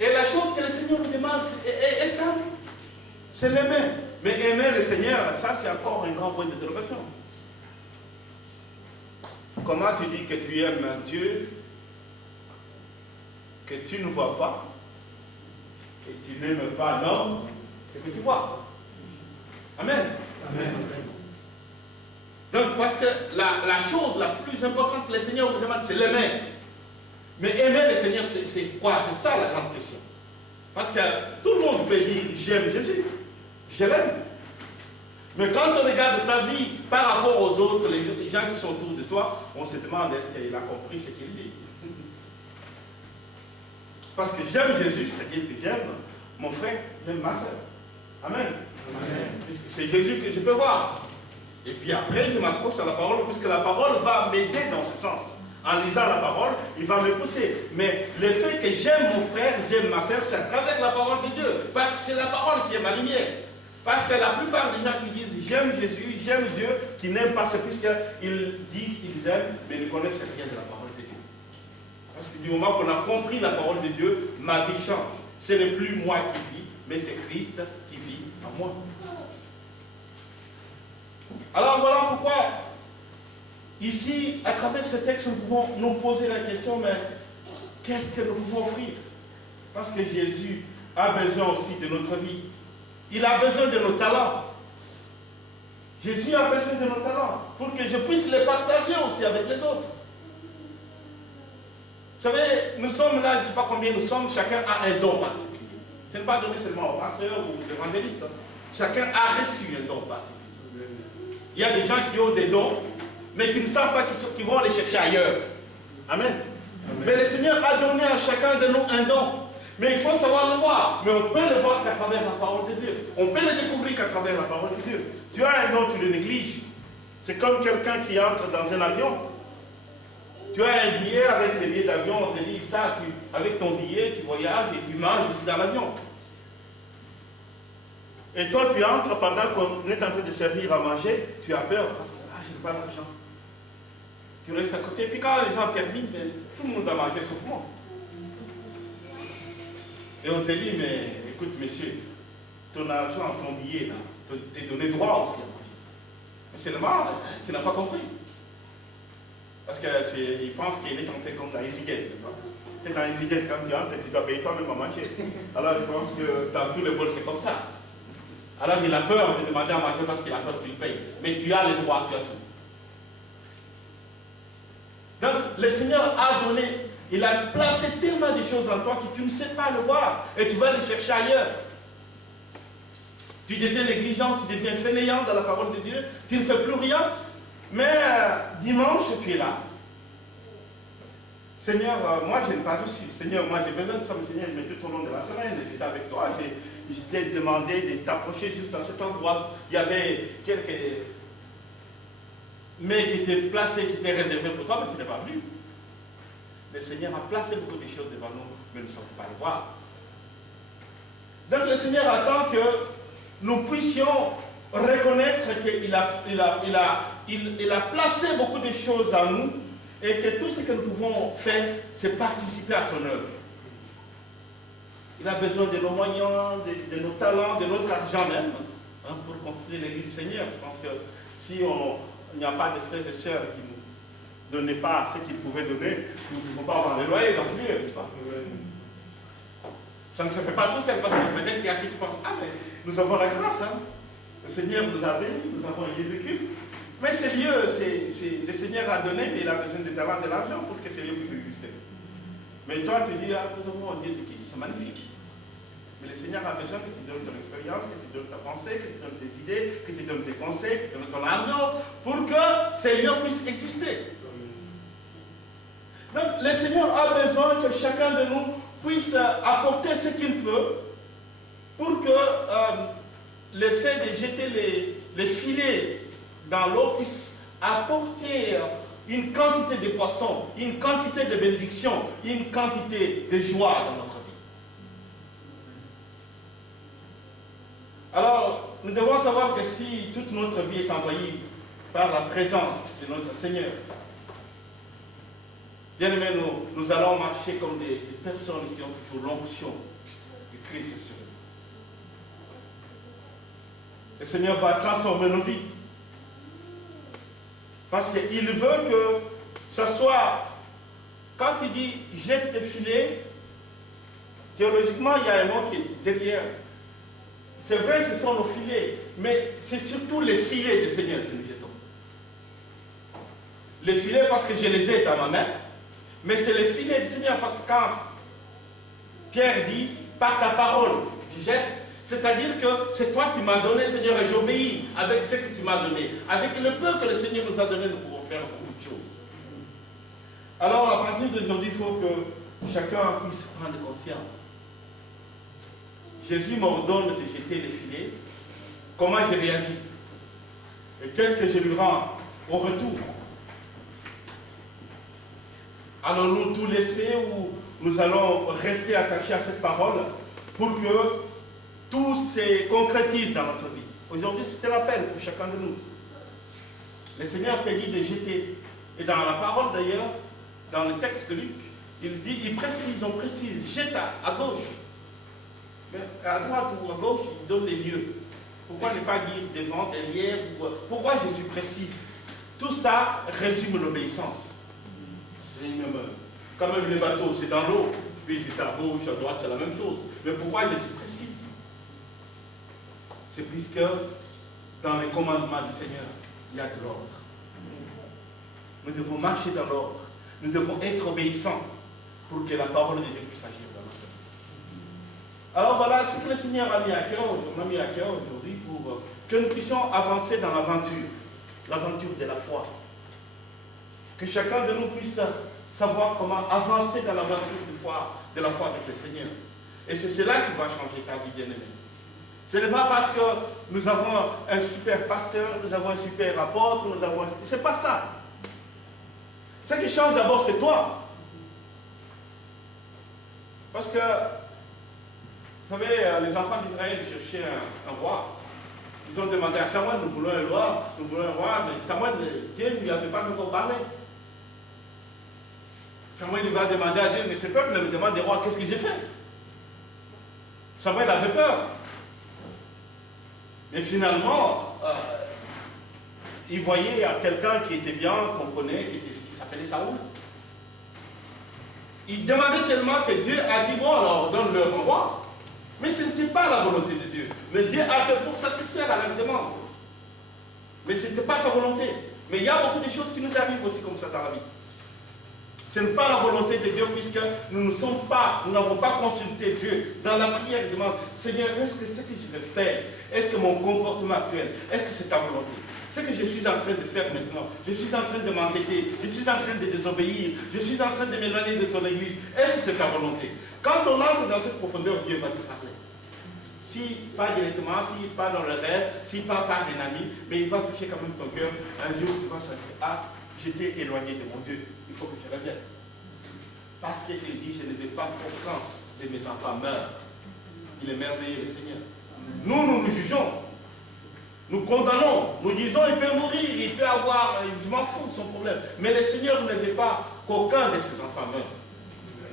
Et la chose que le Seigneur nous demande est simple. C'est l'aimer. Mais aimer le Seigneur, ça c'est encore un grand point d'interrogation. Comment tu dis que tu aimes un Dieu que tu ne vois pas et tu n'aimes pas l'homme que tu vois? Amen. Amen. Donc, parce que la chose la plus importante que le Seigneur vous demande, c'est l'aimer. Mais aimer le Seigneur, c'est quoi? C'est ça la grande question. Parce que tout le monde peut dire, j'aime Jésus, je l'aime. Mais quand on regarde ta vie par rapport aux autres, les gens qui sont autour de toi, on se demande, est-ce qu'il a compris ce qu'il dit? Parce que j'aime Jésus, c'est-à-dire que j'aime mon frère, j'aime ma soeur. Amen. Amen. Puisque c'est Jésus que je peux voir. Et puis après, je m'accroche à la parole, puisque la parole va m'aider dans ce sens. En lisant la parole, il va me pousser. Mais le fait que j'aime mon frère, j'aime ma soeur, c'est à travers la parole de Dieu. Parce que c'est la parole qui est ma lumière. Parce que la plupart des gens qui disent j'aime Jésus, j'aime Dieu, qui n'aiment pas, c'est puisqu'ils disent qu'ils aiment, mais ne connaissent rien de la parole de Dieu. Parce que du moment qu'on a compris la parole de Dieu, ma vie change. Ce n'est plus moi qui vis, mais c'est Christ qui vit en moi. Alors voilà pourquoi, ici, à travers ce texte, nous pouvons nous poser la question, mais qu'est-ce que nous pouvons offrir? Parce que Jésus a besoin aussi de notre vie. Il a besoin de nos talents. Jésus a besoin de nos talents pour que je puisse les partager aussi avec les autres. Vous savez, nous sommes là, je ne sais pas combien nous sommes, chacun a un don particulier. Ce n'est pas donné seulement au pasteur ou aux évangélistes. Chacun a reçu un don particulier. Il y a des gens qui ont des dons, mais qui ne savent pas qu'ils vont les chercher ailleurs. Amen. Amen. Mais le Seigneur a donné à chacun de nous un don. Mais il faut savoir le voir. Mais on peut le voir qu'à travers la parole de Dieu. On peut le découvrir qu'à travers la parole de Dieu. Tu as un don, tu le négliges. C'est comme quelqu'un qui entre dans un avion. Tu as un billet, avec les billets d'avion, on te dit ça, avec ton billet, tu voyages et tu manges aussi dans l'avion. Et toi, tu entres pendant qu'on est en train de servir à manger, tu as peur parce que je n'ai pas d'argent. Tu restes à côté, puis quand les gens terminent, tout le monde a mangé sauf moi. Et on te dit, mais écoute, monsieur, ton argent, ton billet, là, t'es donné droit aussi à manger. Mais c'est normal, tu n'as pas compris. Parce qu'il pense qu'il est tenté comme dans EasyJet. Et dans EasyJet, quand tu entres, tu dois payer toi-même à manger. Alors je pense que dans tous les vols, c'est comme ça. Alors il a peur de demander à manger parce qu'il a peur que tu le payes. Mais tu as le droit, tu as tout. Donc le Seigneur a donné, il a placé tellement de choses en toi que tu ne sais pas le voir. Et tu vas les chercher ailleurs. Tu deviens négligent, tu deviens fainéant dans la parole de Dieu. Tu ne fais plus rien. Mais dimanche, tu es là. Seigneur, moi je n'ai pas reçu. Seigneur, moi j'ai besoin de ça, mais Seigneur, mais tout au long de la semaine, j'étais avec toi, je t'ai demandé de t'approcher juste dans cet endroit. Il y avait quelques mais qui étaient placés, qui étaient réservés pour toi, mais tu n'es pas venu. Le Seigneur a placé beaucoup de choses devant nous, mais nous ne savons pas les voir. Donc le Seigneur attend que nous puissions reconnaître qu'il a placé beaucoup de choses en nous et que tout ce que nous pouvons faire, c'est participer à son œuvre. Il a besoin de nos moyens, de nos talents, de notre argent même, pour construire l'église du Seigneur. Je pense que si il n'y a pas de frères et sœurs qui ne donnaient pas ce qu'ils pouvaient donner, nous ne pouvons pas avoir les loyers dans ce lieu, n'est-ce pas? Ça ne se fait pas tout seul, parce que peut-être qu'il y a ceux qui pensent, ah mais nous avons la grâce, hein? Le Seigneur nous a bénis, nous avons un lieu de culte. Mais ce lieu, le Seigneur a donné, mais il a besoin de talent, de l'argent pour que ce lieu puisse exister. Mais toi, tu dis, ah, nous avons un lieu de culte, c'est magnifique. Mais le Seigneur a besoin que tu donnes ton expérience, que tu donnes ta pensée, que tu donnes tes idées, que tu donnes tes conseils, que tu donnes ton argent, pour que ces lieux puissent exister. Donc le Seigneur a besoin que chacun de nous puisse apporter ce qu'il peut pour que le fait de jeter les filets dans l'eau puisse apporter une quantité de poissons, une quantité de bénédictions, une quantité de joie dans notre vie. Alors, nous devons savoir que si toute notre vie est envahie par la présence de notre Seigneur, bien aimé, nous allons marcher comme des personnes qui ont toujours l'onction du Christ sur nous. Le Seigneur va transformer nos vies. Parce qu'il veut que ce soit, quand il dit jette tes filets, théologiquement il y a un mot qui est derrière. C'est vrai, ce sont nos filets, mais c'est surtout les filets du Seigneur que nous jetons. Les filets parce que je les ai dans ma main, mais c'est les filets du Seigneur parce que quand Pierre dit par ta parole, je jette. C'est-à-dire que c'est toi qui m'as donné, Seigneur, et j'obéis avec ce que tu m'as donné. Avec le peu que le Seigneur nous a donné, nous pouvons faire beaucoup de choses. Alors, à partir d'aujourd'hui, il faut que chacun puisse prendre conscience. Jésus m'ordonne de jeter les filets. Comment je réagis? Et qu'est-ce que je lui rends au retour? Allons-nous tout laisser ou nous allons rester attachés à cette parole pour que tout se concrétise dans notre vie? Aujourd'hui, c'est un appel pour chacun de nous. Le Seigneur te dit de jeter. Et dans la parole d'ailleurs, dans le texte de Luc, il précise, on précise, jette à gauche. Mais à droite ou à gauche, il donne les lieux. Pourquoi ne pas dire devant, derrière? Pourquoi Jésus précise? Tout ça résume l'obéissance. Quand même les bateaux, c'est dans l'eau. Je peux jeter à gauche, à droite, c'est la même chose. Mais pourquoi Jésus précise? C'est puisque dans les commandements du Seigneur, il y a de l'ordre. Nous devons marcher dans l'ordre. Nous devons être obéissants pour que la parole de Dieu puisse agir dans notre vie. Alors voilà ce que le Seigneur a mis à cœur aujourd'hui pour que nous puissions avancer dans l'aventure de la foi. Que chacun de nous puisse savoir comment avancer dans l'aventure de la foi avec le Seigneur. Et c'est cela qui va changer ta vie, bien-aimée. Ce n'est pas parce que nous avons un super pasteur, nous avons un super apôtre, c'est pas ça. Ce qui change d'abord, c'est toi. Parce que, vous savez, les enfants d'Israël cherchaient un roi. Ils ont demandé à Samuel, nous voulons un roi, mais Samuel, Dieu ne lui avait pas encore parlé. Samuel il va demander à Dieu, mais ce peuple me demande des rois, qu'est-ce que j'ai fait? Samuel avait peur. Mais finalement, il voyait quelqu'un qui était bien, qu'on connaît, qui s'appelait Saoul. Il demandait tellement que Dieu a dit, bon alors donne-leur un roi. Mais ce n'était pas la volonté de Dieu. Mais Dieu a fait pour satisfaire à leur demande. Mais ce n'était pas sa volonté. Mais il y a beaucoup de choses qui nous arrivent aussi comme ça dans la vie. Ce n'est pas la volonté de Dieu puisque nous n'avons pas consulté Dieu. Dans la prière, il demande, Seigneur, est-ce que ce que je vais faire, est-ce que mon comportement actuel, est-ce que c'est ta volonté? Ce que je suis en train de faire maintenant, je suis en train de m'entêter, je suis en train de désobéir, je suis en train de m'éloigner de ton église, est-ce que c'est ta volonté? Quand on entre dans cette profondeur, Dieu va te parler. Si pas directement, si pas dans le rêve, si pas par un ami, mais il va toucher quand même ton cœur. Un jour, tu vas sentir, ah, j'étais éloigné de mon Dieu, il faut que je revienne. Parce qu'il dit, je ne vais pas aucun de mes enfants meurent. Il est merveilleux, le Seigneur. Nous jugeons. Nous condamnons. Nous disons, il peut mourir, il peut avoir, je m'en fous de son problème. Mais le Seigneur ne veut pas qu'aucun de ses enfants meure.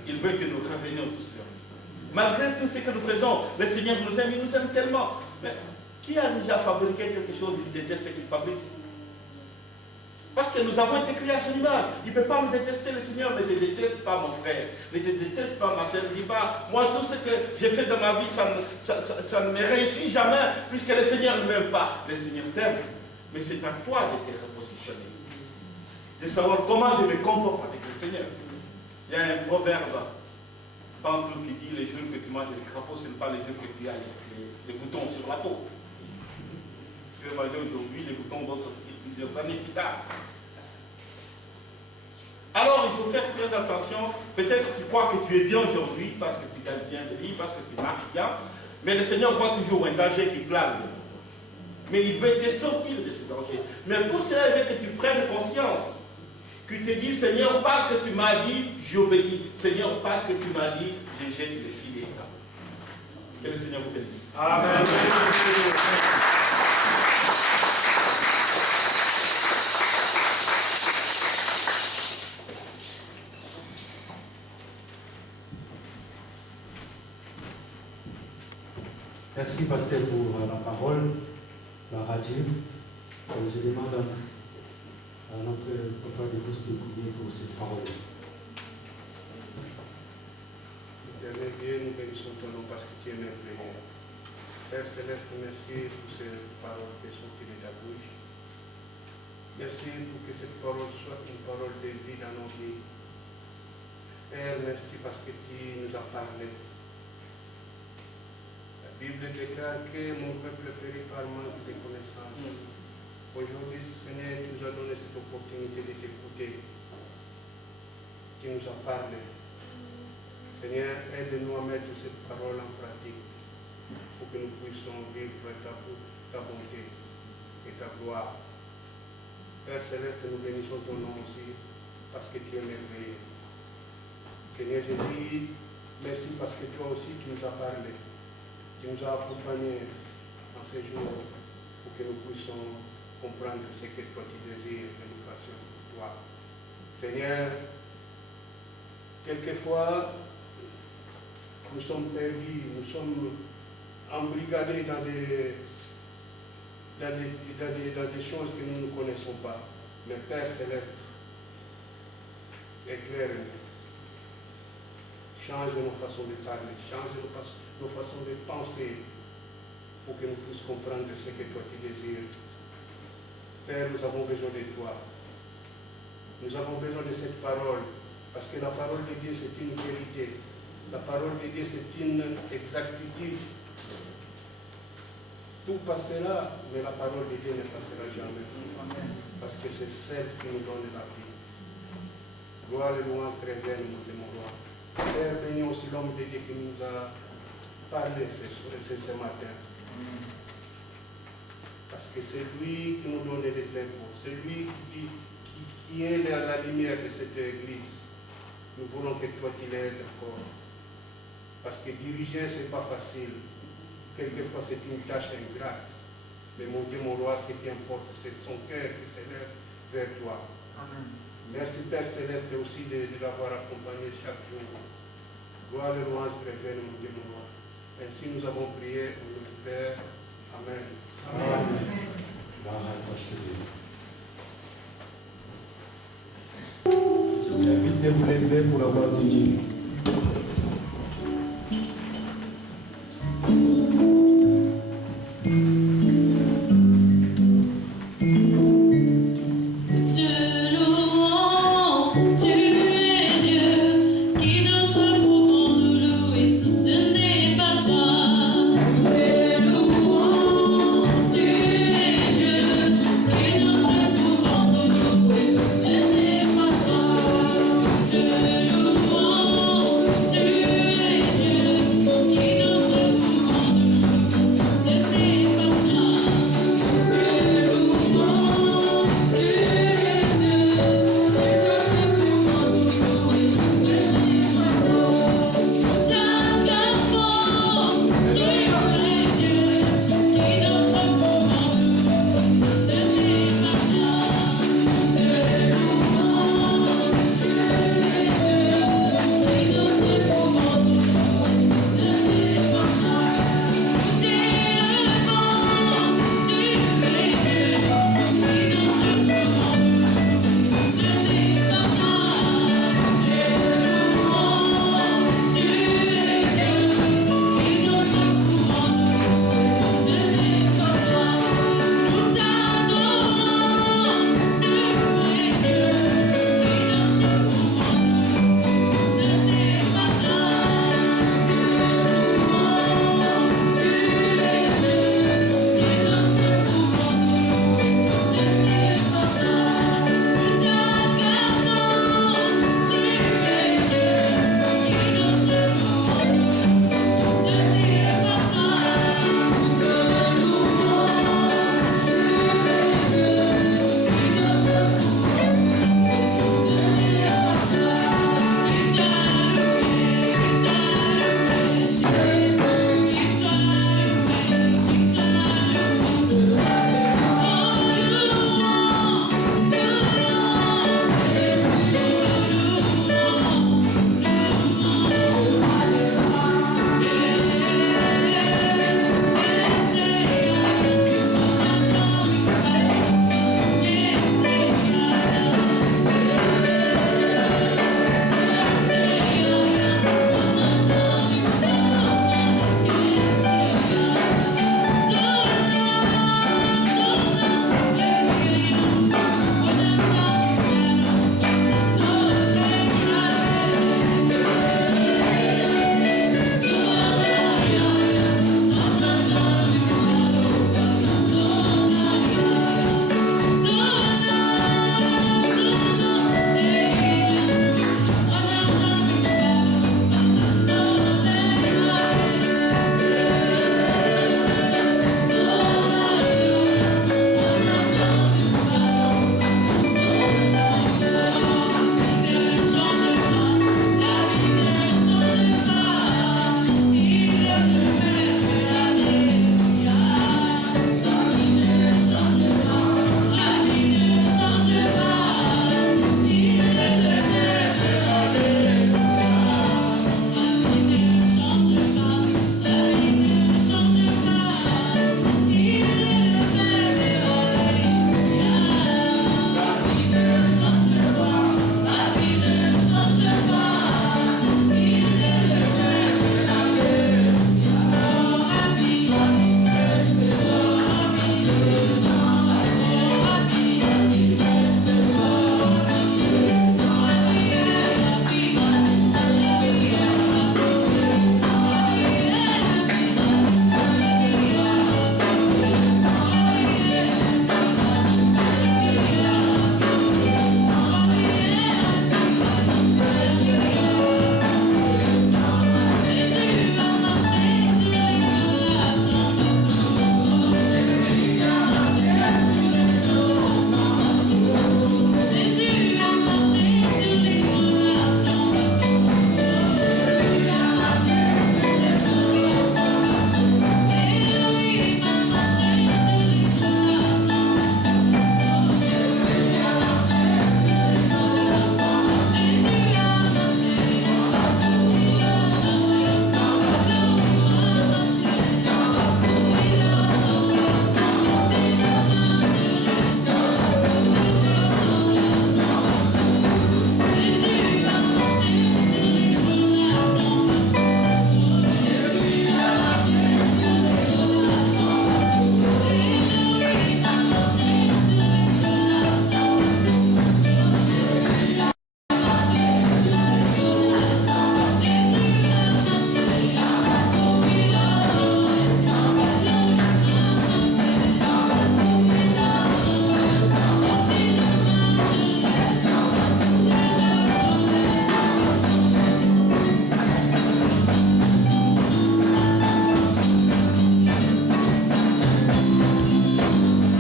Il veut que nous revenions tous vers lui. Malgré tout ce que nous faisons, le Seigneur nous aime, il nous aime tellement. Mais qui a déjà fabriqué quelque chose, il déteste ce qu'il fabrique? Parce que nous avons été créés à son image. Il ne peut pas nous détester. Le Seigneur ne te déteste pas, mon frère. Ne te déteste pas, ma soeur. Ne dis pas, moi, tout ce que j'ai fait dans ma vie, ça ne me réussit jamais, puisque le Seigneur ne m'aime pas. Le Seigneur t'aime. Mais c'est à toi de te repositionner. De savoir comment je me comporte avec le Seigneur. Il y a un proverbe Pas un truc qui dit les jours que tu manges les crapauds, ce n'est pas les jours que tu as les boutons sur la peau. Tu veux manger aujourd'hui, les boutons vont sortir plusieurs années plus tard. Alors il faut faire très attention. Peut-être tu crois que tu es bien aujourd'hui parce que tu gagnes bien de vie, parce que tu marches bien. Mais le Seigneur voit toujours un danger qui plane. Mais il veut te sortir de ce danger. Mais pour cela, il veut que tu prennes conscience. Que tu te dis, Seigneur, parce que tu m'as dit, j'obéis. Seigneur, parce que tu m'as dit, je jette le filet. Que le Seigneur vous bénisse. Amen. Merci, pasteur, pour la parole, la radio. Je demande à notre papa de vous de prier pour cette parole. Éternel Dieu, nous bénissons ton nom parce que tu es merveilleux. Père Céleste, merci pour ces paroles qui sont tirées de ta bouche. Merci pour que cette parole soit une parole de vie dans nos vies. Père, merci parce que tu nous as parlé. La Bible déclare que mon peuple périt par manque de connaissances. Aujourd'hui, Seigneur, tu nous as donné cette opportunité de t'écouter. Tu nous as parlé. Seigneur, aide-nous à mettre cette parole en pratique pour que nous puissions vivre ta bonté et ta gloire. Père Céleste, nous bénissons ton nom aussi parce que tu es merveilleux. Seigneur Jésus, merci parce que toi aussi tu nous as parlé. Tu nous as accompagnés en ces jours pour que nous puissions comprendre ce que toi tu désires que nous fassions pour toi. Seigneur, quelquefois, nous sommes perdus, nous sommes embrigadés dans des choses que nous ne connaissons pas. Mais Père Céleste, éclaire-nous. Change nos façons de parler, change nos façons de penser pour que nous puissions comprendre ce que toi tu désires. Père, nous avons besoin de toi. Nous avons besoin de cette parole parce que la parole de Dieu c'est une vérité. La parole de Dieu c'est une exactitude. Tout passera, mais la parole de Dieu ne passera jamais. Parce que c'est celle qui nous donne la vie. Gloire et louange très bien, mon roi. Père, bénis aussi l'homme de Dieu qui nous a parlé ce matin. Parce que c'est lui qui nous donne les tempos. C'est lui qui est la lumière de cette église. Nous voulons que toi tu l'aides encore. Parce que diriger, ce n'est pas facile. Quelquefois, c'est une tâche ingrate. Mais mon Dieu, mon roi, ce qui importe, c'est son cœur qui s'élève vers toi. Amen. Merci, Père Céleste, aussi de l'avoir accompagné chaque jour. Gloire et louange très bien, mon Dieu, mon roi. Ainsi, nous avons prié au nom du Père. Amen. Amen. Je vous invite à vous lever pour la gloire de Dieu.